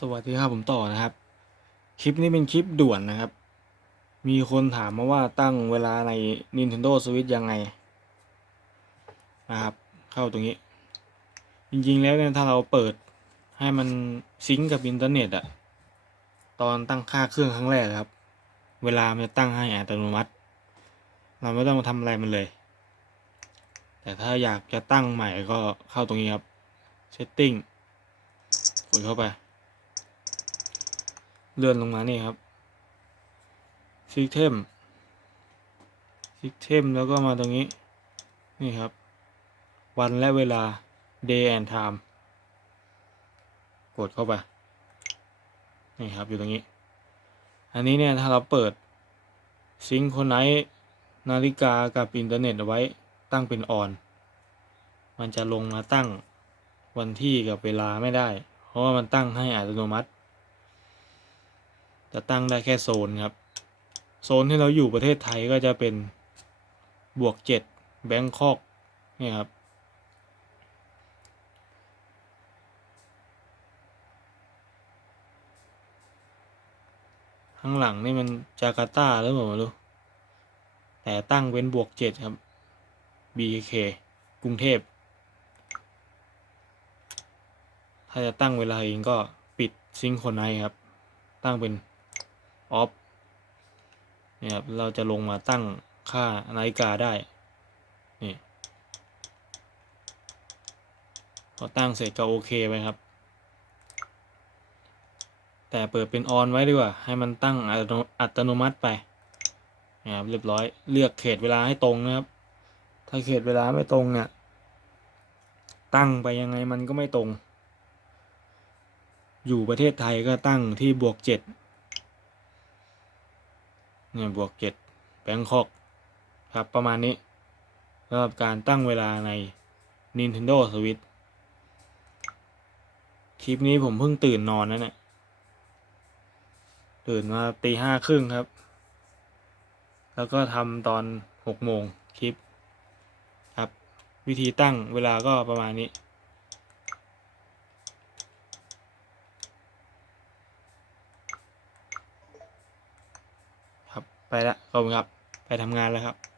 สวัสดีครับผมต่อนะครับ คลิปนี้เป็นคลิปด่วนนะครับ มีคนถามมาว่าตั้งเวลาใน Nintendo Switch ยังไง นะครับ เข้าตรงนี้ จริงๆแล้วเนี่ยถ้าเราเปิดให้มันซิงกับอินเทอร์เน็ตอะตอนตั้งค่าเครื่องครั้งแรกครับ เวลามันจะตั้งให้อัตโนมัติ เราไม่ต้องมาทำอะไรมันเลย แต่ถ้าอยากจะตั้งใหม่ก็เข้าตรงนี้ครับ Setting กดเข้าไป เลื่อนลงมานี่ครับ System System แล้วก็มาตรงนี้ นี่ครับ วันและเวลา Day and Time กดเข้าไป นี่ครับอยู่ตรงนี้ อันนี้เนี่ยถ้าเราเปิดซิงค์คนไหนนาฬิกากับอินเทอร์เน็ตเอาไว้ตั้งเป็นออน มันจะลงมาตั้งวันที่กับเวลาไม่ได้ เพราะว่ามันตั้งให้อัตโนมัติ จะตั้งได้แค่โซนครับ โซนที่เราอยู่ประเทศไทยก็จะเป็นบวกเจ็ดแบงคอกนี่ครับ ข้างหลังนี่มันจาการ์ตาหรือเปล่าไม่รู้ แต่ตั้งเป็นบวกเจ็ดครับ BK กรุงเทพ ถ้าจะตั้งเวลาเองก็ปิดซิงโครไนครับ ตั้งเป็น ออฟเนี่ยครับเราจะลงมาตั้งค่านาฬิกาได้นี่พอตั้งเสร็จก็โอเคไปครับ แต่เปิดเป็นออนไว้ดีกว่า ให้มันตั้งอัตโนมัติไปนะครับเรียบร้อยเลือกเขตเวลาให้ตรงนะครับ ถ้าเขตเวลาไม่ตรงเนี่ยตั้งไปยังไงมันก็ไม่ตรง อยู่ประเทศไทยก็ตั้งที่บวกเจ็ด เนี่ยบวกเจ็ดแบงคอกครับประมาณนี้สำหรับการตั้งเวลาใน Nintendo Switch คลิปนี้ผมเพิ่งตื่นนอนนะเนี่ย ตื่นมาตีห้าครึ่งครับ แล้วก็ทำตอนหกโมงคลิป ครับ วิธีตั้งเวลาก็ประมาณนี้ ครับ ไป ละขอบคุณครับ ไปทำงานแล้วครับ